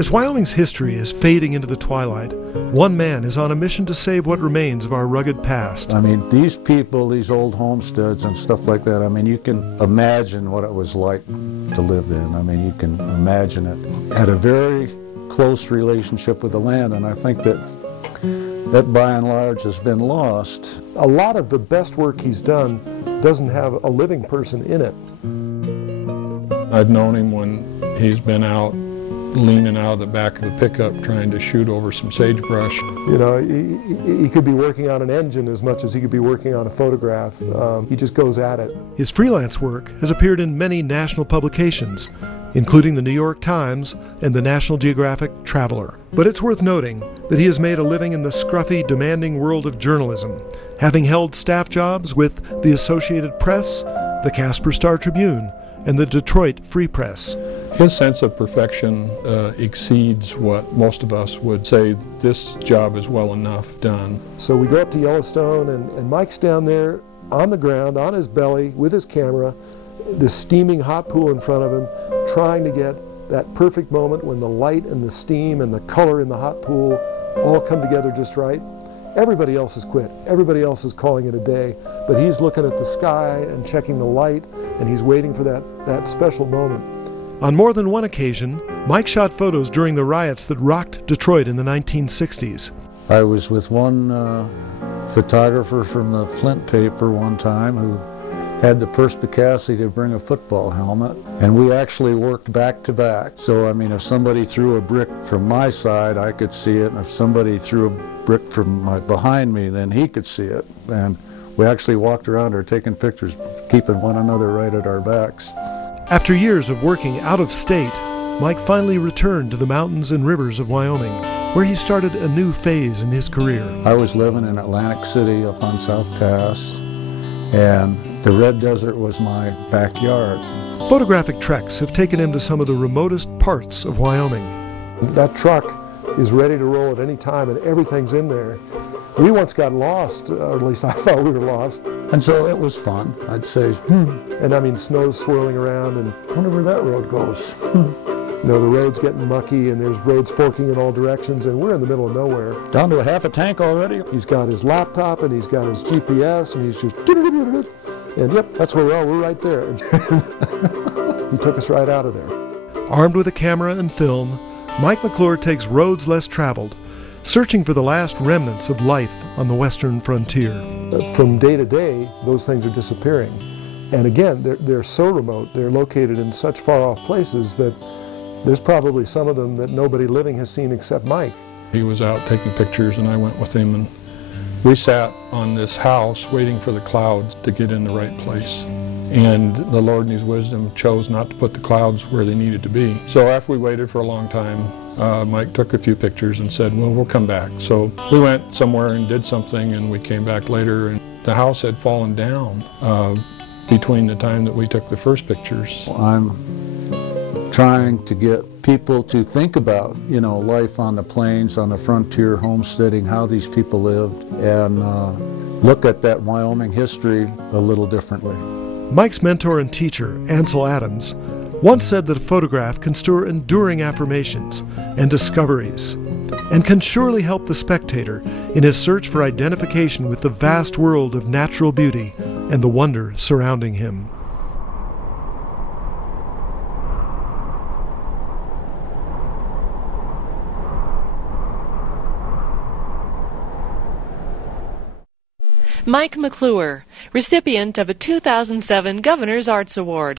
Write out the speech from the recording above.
As Wyoming's history is fading into the twilight, one man is on a mission to save what remains of our rugged past. I mean, these people, these old homesteads and stuff like that, I mean, you can imagine what it was like to live in. I mean, you can imagine it. Had a very close relationship with the land, and I think that by and large has been lost. A lot of the best work he's done doesn't have a living person in it. I've known him when he's been out leaning out of the back of the pickup trying to shoot over some sagebrush. You know, he could be working on an engine as much as he could be working on a photograph. He just goes at it. His freelance work has appeared in many national publications, including the New York Times and the National Geographic Traveler. But it's worth noting that he has made a living in the scruffy, demanding world of journalism, having held staff jobs with the Associated Press, the Casper Star-Tribune, and the Detroit Free Press. His sense of perfection exceeds what most of us would say this job is well enough done. So we go up to Yellowstone, and Mike's down there on the ground, on his belly, with his camera, this steaming hot pool in front of him, trying to get that perfect moment when the light and the steam and the color in the hot pool all come together just right. Everybody else has quit. Everybody else is calling it a day, but he's looking at the sky and checking the light, and he's waiting for that special moment. On more than one occasion, Mike shot photos during the riots that rocked Detroit in the 1960s. I was with one photographer from the Flint paper one time who had the perspicacity to bring a football helmet, and we actually worked back to back. So I mean, if somebody threw a brick from my side, I could see it, and if somebody threw a brick from behind me, then he could see it. And we actually walked around there taking pictures, keeping one another right at our backs. After years of working out of state, Mike finally returned to the mountains and rivers of Wyoming, where he started a new phase in his career. I was living in Atlantic City up on South Pass, and the Red Desert was my backyard. Photographic treks have taken him to some of the remotest parts of Wyoming. That truck is ready to roll at any time, and everything's in there. We once got lost, or at least I thought we were lost. And so it was fun. I'd say, And I mean, snow's swirling around, and I wonder where that road goes. you know, the road's getting mucky, and there's roads forking in all directions, and we're in the middle of nowhere. Down to a half a tank already. He's got his laptop, and he's got his GPS, and he's just, and yep, that's where we are. We're right there. He took us right out of there. Armed with a camera and film, Mike McClure takes roads less traveled, searching for the last remnants of life on the western frontier. From day to day, those things are disappearing. And again, they're so remote, they're located in such far-off places that there's probably some of them that nobody living has seen except Mike. He was out taking pictures, and I went with him, and we sat on this house waiting for the clouds to get in the right place. And the Lord in His wisdom chose not to put the clouds where they needed to be. So after we waited for a long time, Mike took a few pictures and said, well, we'll come back. So we went somewhere and did something, and we came back later, and the house had fallen down between the time that we took the first pictures. I'm trying to get people to think about, you know, life on the plains, on the frontier, homesteading, how these people lived, and look at that Wyoming history a little differently. Mike's mentor and teacher, Ansel Adams, once said that a photograph can store enduring affirmations and discoveries, and can surely help the spectator in his search for identification with the vast world of natural beauty and the wonder surrounding him. Mike McClure, recipient of a 2007 Governor's Arts Award.